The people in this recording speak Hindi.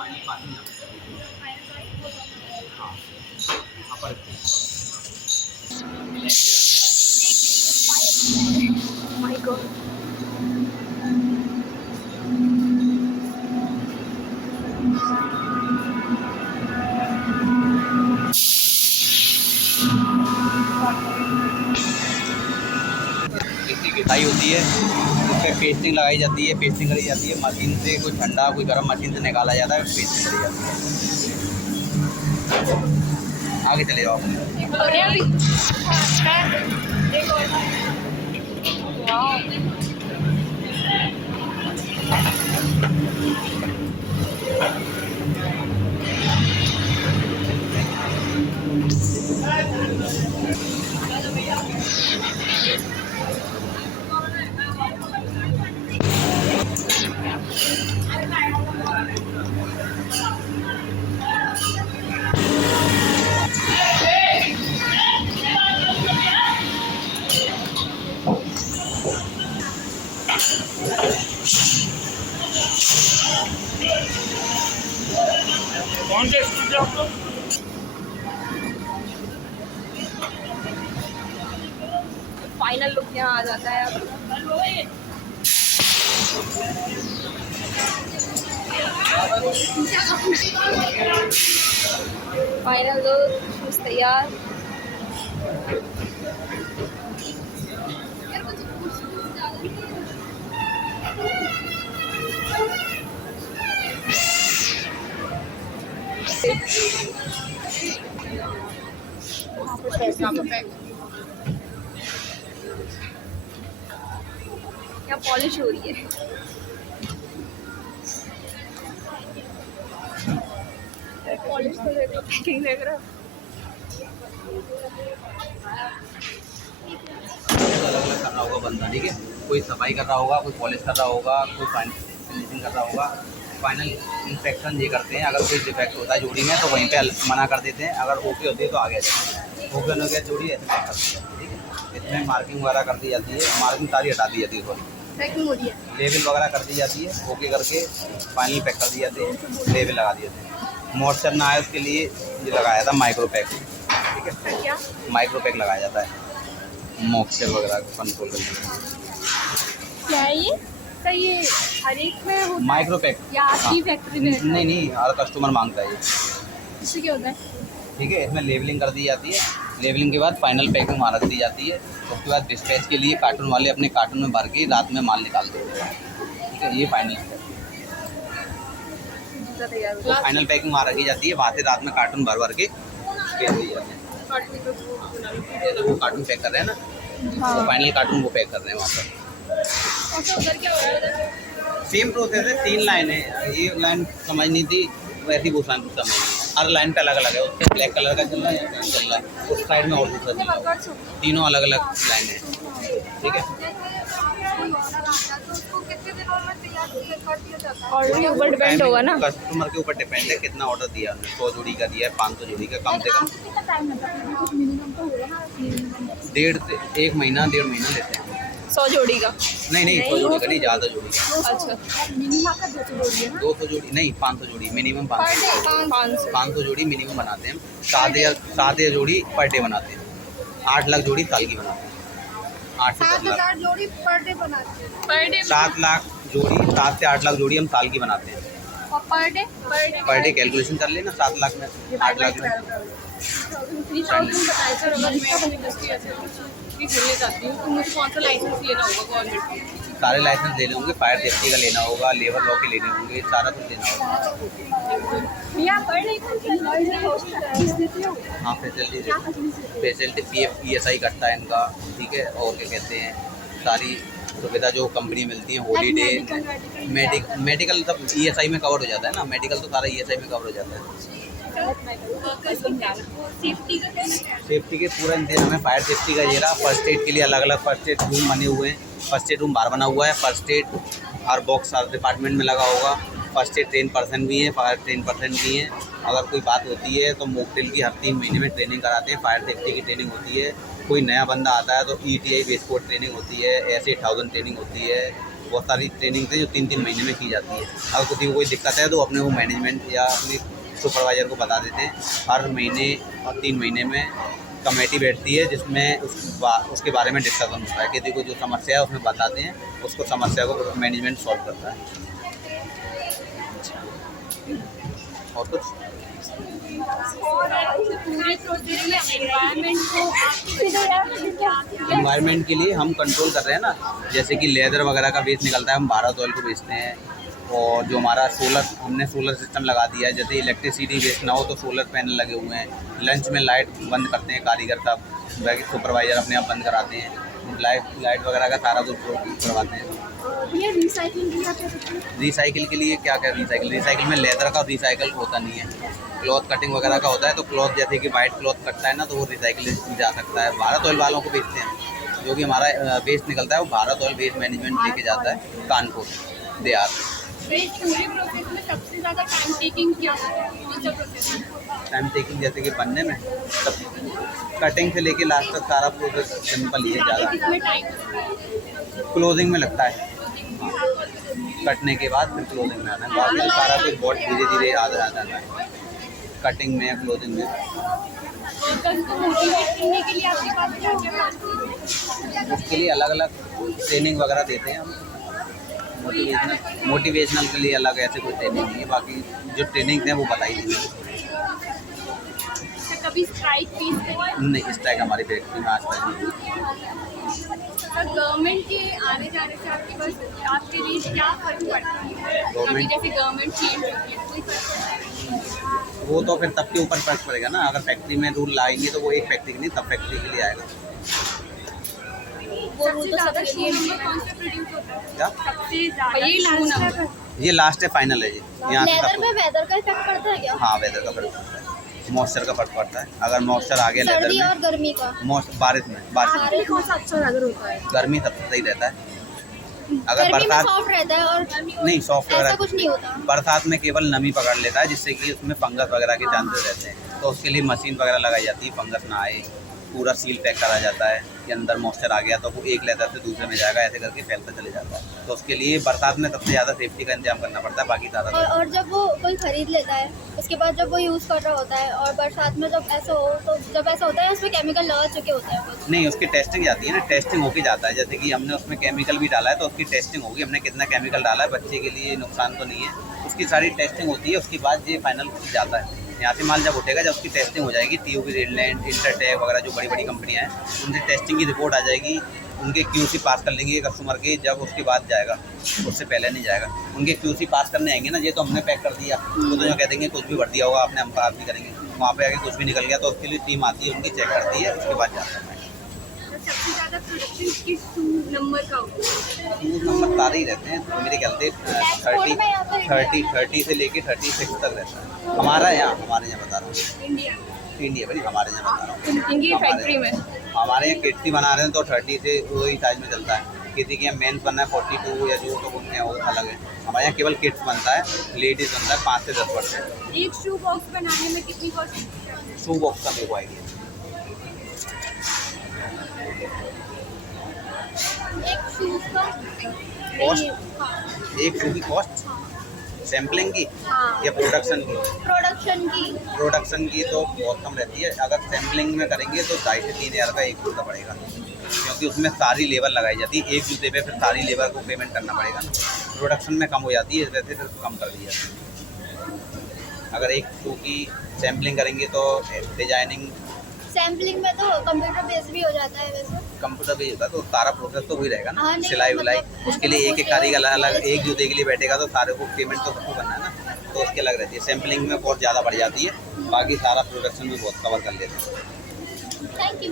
फाइनल पार्किंग हाँ अपर माय गॉड इसकी घिसाई होती है, उस पर पेस्टिंग लगाई जाती है, पेस्टिंग करी जाती है मशीन से, कोई ठंडा कोई गर्म मशीन से निकाला जाता है, पेस्टिंग करी जाती है। आगे चले जाओ। कौन से फाइनल लुक यहाँ आ जाता है अब। फाइनल लुक शूज तैयार। क्या पॉलिश हो रही है। पॉलिश तो देख लो, पैकिंग देख रहा। अलग अलग कर रहा होगा बंदा, ठीक है, कोई सफाई कर रहा होगा, कोई पॉलिश कर रहा होगा, कोई फिनिशिंग कर रहा होगा। फाइनल इंस्पेक्शन ये करते हैं, अगर कोई डिफेक्ट होता है जोड़ी में तो वहीं पे मना कर देते हैं, अगर ओके होती है तो आगे जाते हैं, ओके हो गया जोड़ी ऐसे पैक करते हैं, ठीक है। इसमें मार्किंग वगैरह कर दी जाती है, मार्किंग सारी हटा दी जाती है, सॉरी पैकिंग हो रही है। लेबल वगैरह कर दी जाती है, ओके करके फाइनल पैक कर दी जाती है, लेबल लगा दिए जाते हैं। मॉइस्चर ना आए उसके लिए ये लगाया था माइक्रो पैक, ठीक है, क्या माइक्रो पैक लगाया जाता है मॉइस्चर वगैरह को कंट्रोल करने के लिए। क्या है ये? तो ये हर एक में होता है माइक्रो पैक या आपकी फैक्ट्री में? नहीं नहीं, हर कस्टमर मांगता है ये, इससे क्या होता है? ठीक है। इसमें लेबलिंग कर दी जाती है, लेबलिंग के बाद फाइनल पैकिंग वहाँ रख दी जाती है, उसके बाद डिस्पैच के लिए कार्टून वाले अपने कार्टून में भर के रात में माल निकाल देते हैं, ठीक है। ये फाइनल तो फाइनल पैकिंग वहाँ रखी जाती है, वहाँ से रात में कार्टून भर भर के भेज दिए जाते हैं। वो कार्टून पैक कर रहे हैं ना, वो फाइनल कार्टून वो पैक कर रहे हैं वहाँ पर। सेम प्रोसेस है, 3 लाइन है, ये लाइन समझनी थी वैसी वो लाइन समझनी है, हर लाइन पे अलग अलग है। उसके ब्लैक कलर का चल रहा है या पेंट चल रहा है, उस साइड में और दूसरा चल रहा है, तीनों अलग अलग लाइन है, ठीक है। ऑर्डर के ऊपर डिपेंड होगा ना, कस्टमर के ऊपर डिपेंड है कितना ऑर्डर दिया हमने, 100 जोड़ी का दिया है, 500 जोड़ी का, कम से कम 1.5 महीना 1.5 महीना लेते हैं। 100 जोड़ी का? नहीं नहीं, 100 जोड़ी का नहीं, ज़्यादा जोड़ी का। अच्छा, 200 जोड़ी नहीं, 500 जोड़ी मिनिमम, 500 जोड़ी मिनिमम बनाते हैं हम। 7,000 जोड़ी पर डे बनाते हैं, 8 लाख जोड़ी साल की बनाते हैं, 8 से 10 लाख जोड़ी पर डे बनाते हैं। पर डे 7 लाख जोड़ी, 7 से 8 लाख जोड़ी हम साल की बनाते हैं। और पर डे कैलकुलेशन कर लेना, 7 लाख में 8 लाख में। खोलने चाहती हूँ तो मुझे कौन सा लाइसेंस लेना होगा गवर्नमेंट? सारे लाइसेंस लेने होंगे, फायर सेफ्टी का लेना होगा, लेबर लॉ के लेने होंगे, सारा कुछ लेना होगा। हाँ, फैसिलिटी PF ESI कटता है इनका, ठीक है। और क्या कहते हैं, सारी सुविधा जो कंपनी मिलती है, हॉलीडे, मेडिकल सब ESI में कवर हो जाता है ना, मेडिकल तो सारा ESI में कवर हो जाता है। सेफ्टी के पूरा इंतजाम है, फायर सेफ्टी का ये रहा। फर्स्ट एड के लिए अलग अलग फर्स्ट एड रूम बने हुए हैं, फर्स्ट एड रूम बाहर बना हुआ है, फर्स्ट एड हर बॉक्स हर डिपार्टमेंट में लगा होगा। फर्स्ट एड ट्रेन पर्सन भी हैं, फायर ट्रेन पर्सन भी हैं। अगर कोई बात होती है तो मॉकड्रिल की हर 3 महीने में ट्रेनिंग कराते हैं, फायर सेफ्टी की ट्रेनिंग होती है। कोई नया बंदा आता है तो ETI बेस कोड ट्रेनिंग होती है, ऐसे 1000 ट्रेनिंग होती है। बहुत सारी ट्रेनिंग है जो 3-3 महीने में की जाती है। अगर किसी को कोई दिक्कत है तो अपने वो मैनेजमेंट या अपने सुपरवाइज़र को बता देते हैं। हर महीने और 3 महीने में कमेटी बैठती है जिसमें उसके बारे में डिस्कशन होता है। किसी को जो समस्या है उसमें बताते हैं, उसको समस्या को मैनेजमेंट सॉल्व करता है। और कुछ पूरे प्रोसेस में एनवायरनमेंट के लिए हम कंट्रोल कर रहे हैं ना, जैसे कि लेदर वगैरह का वेस्ट निकलता है, हम भारत ऑयल को बेचते हैं। और जो हमारा हमने सोलर सिस्टम लगा दिया है, जैसे इलेक्ट्रिसिटी वेस्ट ना हो तो सोलर पैनल लगे हुए हैं। लंच में लाइट बंद करते हैं कारीगर साहब, सुपरवाइज़र अपने आप बंद कराते हैं। लाइट वगैरह का सारा कुछ करवाते हैं। ये रिसाइकिल के लिए क्या रिसाइकिल में लेदर का रिसाइकिल होता नहीं है। क्लॉथ कटिंग वगैरह का होता है, तो क्लॉथ जैसे कि वाइट क्लॉथ कटता है ना, तो वो रिसाइकिल जा सकता है। भारत ऑयल वालों को बेचते हैं। जो कि हमारा वेस्ट निकलता है वो भारत ऑयल वेस्ट मैनेजमेंट लेके जाता है कानपुर देहात। पूरे प्रोसेस में सबसे ज़्यादा टाइम टेकिंग क्या है? टाइम टेकिंग जैसे कि बनने में सब कटिंग से लेके लास्ट तक सारा प्रोसेस सिंपल ही है। ज़्यादा कितने टाइम लगता है? क्लोजिंग में लगता है। कटने के बाद फिर क्लोजिंग में आना है। बाकी सारा कुछ बहुत धीरे धीरे आ जाता है कटिंग में या क्लोजिंग में। वर्कर्स को मोटिवेट करने के लिए आपके पास क्या उसके लिए अलग अलग ट्रेनिंग वगैरह देते हैं हम। मोटिवेशनल के लिए अलग ऐसे कोई ट्रेनिंग नहीं है। बाकी जो ट्रेनिंग है वो बताई नहीं। कभी स्ट्राइक फीस नहीं, स्ट्राइक हमारी फैक्ट्री में आज तक नहीं। गवर्नमेंट के आने जाने से आपके लिए क्या फर्क पड़ता है? कभी जैसे गवर्नमेंट चेंज होती है, कोई फर्क पड़ता है? वो तो फिर तब के ऊपर फर्क पड़ेगा ना। अगर फैक्ट्री में रूल लाएंगे तो वो एक फैक्ट्री की नहीं, सब फैक्ट्री के लिए आएगा। सबसे ज़्यादा शू नंबर कौन सा प्रोड्यूस होता है? क्या सबसे ज़्यादा ये लास्ट है, फाइनल है जी। यहाँ से लेदर में वेदर का इफेक्ट पड़ता है क्या? हाँ, वेदर का फर्क पड़ता है, मॉइस्चर का फर्क पड़ता है। अगर मॉइस्चर आ गया लेदर सर्दी में, और गर्मी का? बारिश में कौन सा अच्छा लेदर होता है? गर्मी सबसे सही रहता है। अगर गर्मी में बरसात सॉफ्ट रहता है और नहीं, सॉफ्ट ऐसा वगैरह कुछ नहीं होता। बरसात में केवल नमी पकड़ लेता है, जिससे कि उसमें फंगस वगैरह के चांसेस रहते हैं। तो उसके लिए मशीन वगैरह लगाई जाती है, फंगस ना आए। पूरा सील पैक करा जाता है कि अंदर मॉइस्चर आ गया तो वो एक लेदर से दूसरे में जाएगा, ऐसे करके फैलता चले जाता है। तो उसके लिए बरसात में सबसे ज़्यादा सेफ्टी का इंतजाम करना पड़ता है। बाकी सारा और जब वो कोई खरीद लेता है उसके बाद जब वो यूज़ कर रहा होता है और बरसात में जब ऐसा हो, तो जब ऐसा होता है उसमें केमिकल लगा चुके होते हैं कुछ? नहीं, उसकी टेस्टिंग जाती है ना, टेस्टिंग होके जाता है। जैसे कि हमने उसमें केमिकल भी डाला है तो उसकी टेस्टिंग होगी, हमने कितना केमिकल डाला है, बच्चे के लिए नुकसान तो नहीं है। उसकी सारी टेस्टिंग होती है, उसके बाद ये फाइनल जाता है। यहाँ से माल जब उठेगा, जब उसकी टेस्टिंग हो जाएगी, TUV रेडलैंड, इंटरटेक वगैरह जो बड़ी बड़ी कंपनियाँ हैं, उनसे टेस्टिंग की रिपोर्ट आ जाएगी। उनके QC पास कर लेंगे कस्टमर के, जब उसके बाद जाएगा, उससे पहले नहीं जाएगा। उनके QC पास करने आएंगे ना, ये तो हमने पैक कर दिया, वो तो जो कह देंगे कुछ भी भर दिया होगा आपने, हम पास भी करेंगे। वहाँ पे आके कुछ भी निकल गया तो उसके लिए टीम आती है, उनकी चेक करती है, उसके बाद जाता है। सबसे ज़्यादा प्रोडक्शन किस शू नंबर का होता है? शूज़ नंबर सारे ही रहते हैं मेरे ख्याल से 30 से लेके 36 तक रहता है। हमारे यहाँ बता रहा हूँ, इंडिया बड़ी हमारे यहाँ बता रहा हूँ। इनकी फैक्ट्री में हमारे यहाँ किड्स बना रहे हैं तो 30 से वही साइज में चलता है। किसी के यहाँ मेंस बनना है 42 या जो, तो उनके यहाँ वो अलग है। हमारे यहाँ केवल किड्स बनता है, लेडीज़ बनता है 5 से 10%। एक शू बॉक्स बनाने में कितनी कॉस्ट? शू बॉक्स का मेरे को आइडिया एक शूज का कॉस्ट, एक शू की कॉस्ट सैम्पलिंग की या प्रोडक्शन की? प्रोडक्शन की तो बहुत कम रहती है। अगर सैम्पलिंग में करेंगे तो 2.5 से 3 हज़ार का एक जूता पड़ेगा, क्योंकि उसमें सारी लेबर लगाई जाती है। एक जूते पे फिर सारी लेबर को पेमेंट करना पड़ेगा ना। प्रोडक्शन में कम हो जाती है, वैसे फिर कम कर दी जाती है। अगर एक शू की सैम्पलिंग करेंगे तो डिजाइनिंग, सैम्पलिंग में तो कंप्यूटर बेस भी हो जाता है वैसे। कंप्यूटर पे होता है तो सारा प्रोसेस तो वही रहेगा ना। हाँ, नहीं, सिलाई विलाई, मतलब उसके लिए एक कारीगर अलग, एक जूते के लिए बैठेगा तो सारे को पेमेंट तो सबको करना है ना, तो उसकी अलग रहती है। सैम्पलिंग में बहुत ज़्यादा बढ़ जाती है, बाकी सारा प्रोडक्शन में बहुत कवर कर लेते हैं। Thank you.